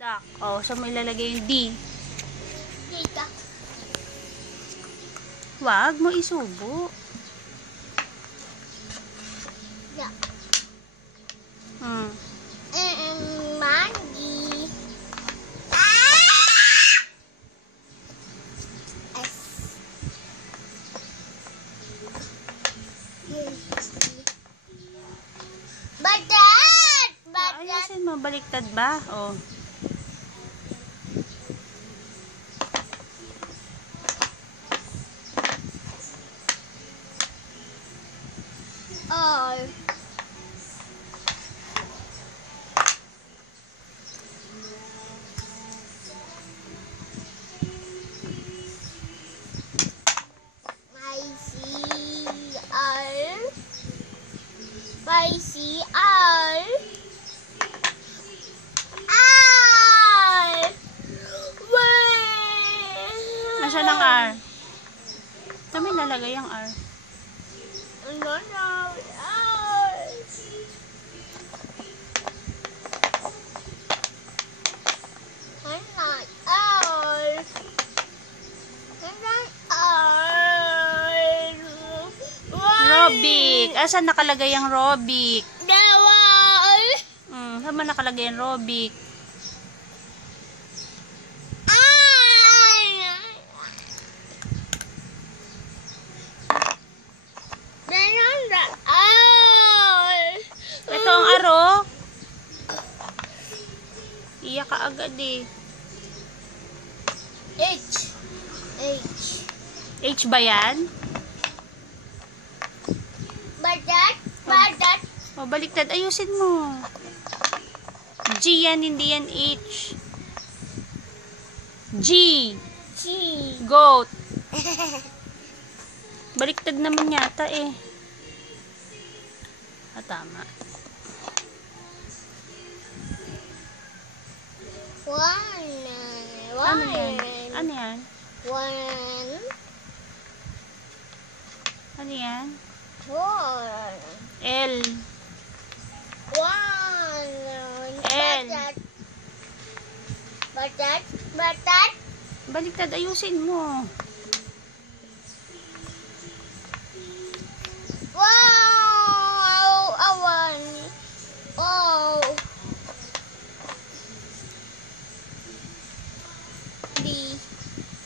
Duck. O, saan mo ilalagay yung D? Dito. Wag mo isubo. Duck. Maggie. Badat! Badat! Ayusin mo, baliktad ba? O. Oh. YCR. Nasaan ang R? Saan mo ilalagay ang R? Robic. Saan nakalagay ang Robic? Saan mo nakalagay ang Robic? Ito ang aro. Iyak ka agad eh. H ba yan? Badat. O, baliktad. Ayusin mo. G yan, hindi yan H. G. Goat. Baliktad naman yata eh. Tama. Ano yan? Ano yan? Ano yan? L. L. Badat. Baliktad, ayusin mo.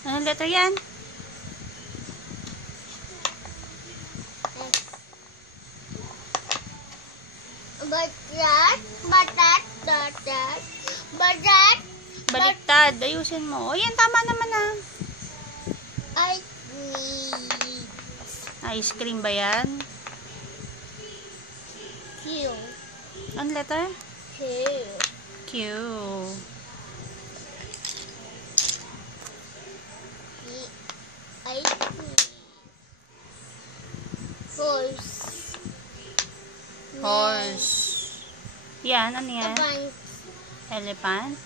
Anong letter yan? Badat. Baliktad, ayusin mo. O yan, tama naman ah. Ice cream ba yan? Anong letter? Q. Horse. Yan, ano yan? Elephant.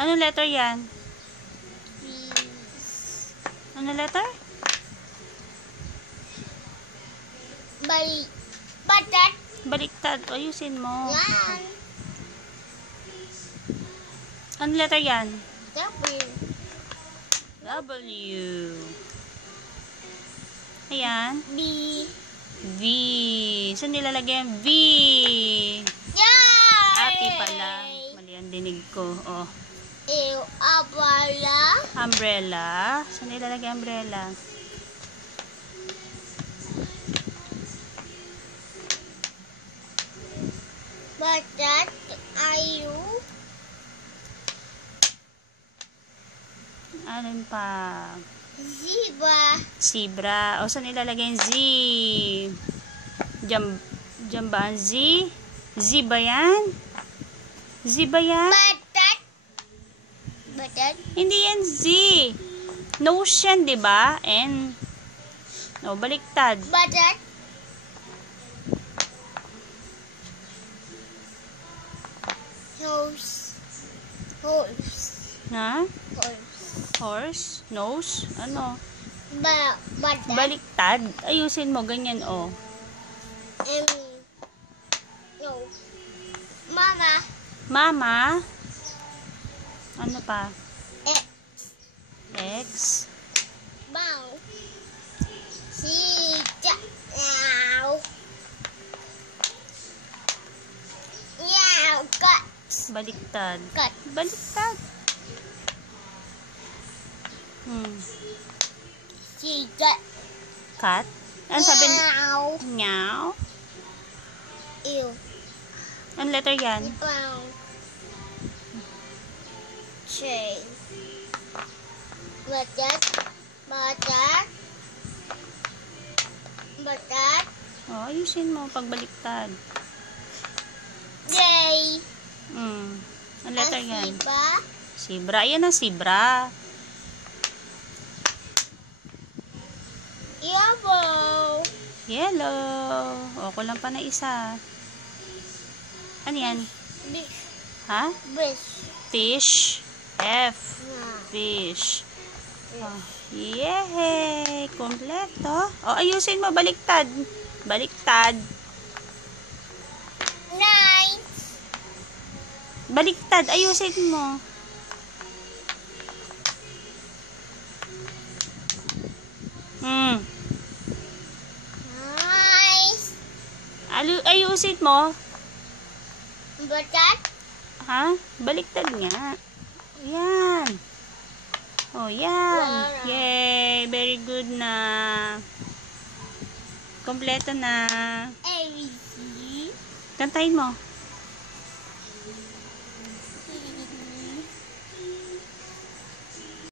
Ano letter yan? Ano letter? Badat. Baliktad. Ayusin mo. Yan. Ano letter yan? W. W. Ayan. B. V. Saan nilalagay ang V? Yay! Happy pala. Mali ang dinig ko. Oh. Umbrella. Saan nilalagay umbrella? Badat. Ayu. Alin pa? Zebra. O, saan nilalagay yung Z? Diyan ba ang Z? Z ba yan? Z ba yan? Badat. Hindi yan Z. Notion, di ba? N. No, baliktad. Badat. Nose. Horse. Ha? Horse. Horse? Nose? Ano? Badat. Baliktad. Ayusin mo. Ganyan, oh. No. Mama. Mama? Ano pa? X. X? Bow. Sija. Meow. Meow. Cut. Baliktad. Cut. Baliktad. Sija. Cat? Ano sabi? Meow. Meow? Ew. Ano letter yan? Brown. Chain. Badat. Badat. Badat. Oh, ayusin mo. Pagbaliktad. J. Ano letter yan? Asiba. Zebra. Ayan ang zebra. Yellow. Yellow. O, kulang pa na isa. Ano yan? Fish. Ha? Fish. Fish. F. Fish. Oh, yehey! Kompleto. O, ayusin mo. Baliktad. Baliktad. Nine. Baliktad. Ayusin mo. Nice. Ayusin mo. Badat. Ha? Baliktad nga. Yan. Oh, yan. Wow. Yay! Very good na. Kompleto na. ABC. Kantahin mo.